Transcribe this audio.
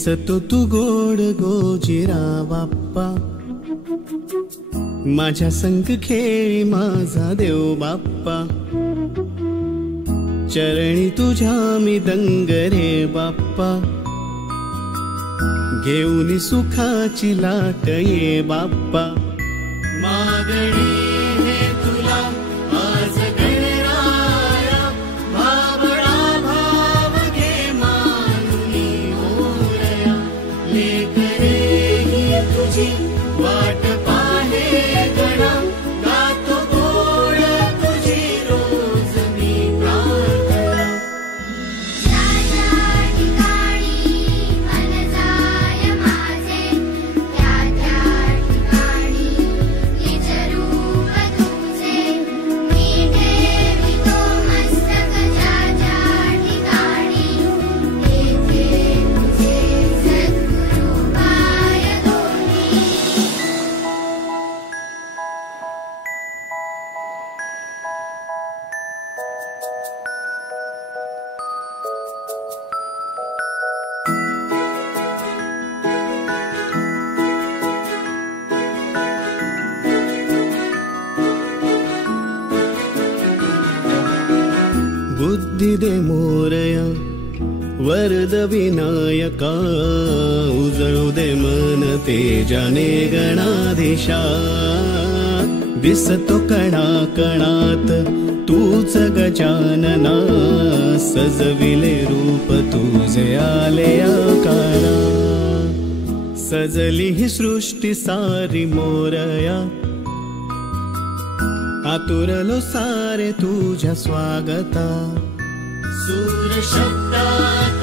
दिसतो तू गोड गोजिरा बाप्पा, माझ्या संग खेळी माझा देव बाप्पा, चरणी तुझ्या मी दंग रे बाप्पा, घेऊन सुखाची लाट ये बाप्पा, मागणी हे तुला आज गणराया, भावळा भाव घे मानुनी मोरया, लेकरे ही तुझी वाट पाहे गणा, गातो गोड तुझी रोज मी प्रार्थना. त्या ठिकाणी मन जाय माझे, त्या ठिकाणी निज रूप तुझे, मी ठेवितो मस्तक ज्या ठिकाणी, तेथे तुझे सद्गुरु पाय दोन्ही. बुद्धी दे मोरया वरद विनायका, उजळू दे मन तेजाने गणाधीशा, दिसतो कणा कणात तूच गजानना, सजविले रूप तुझे आले आकारा, सजली ही सृष्टी सारी मोरया, आतुरलो सारे तुझ्या स्वागता, सूर शब्दात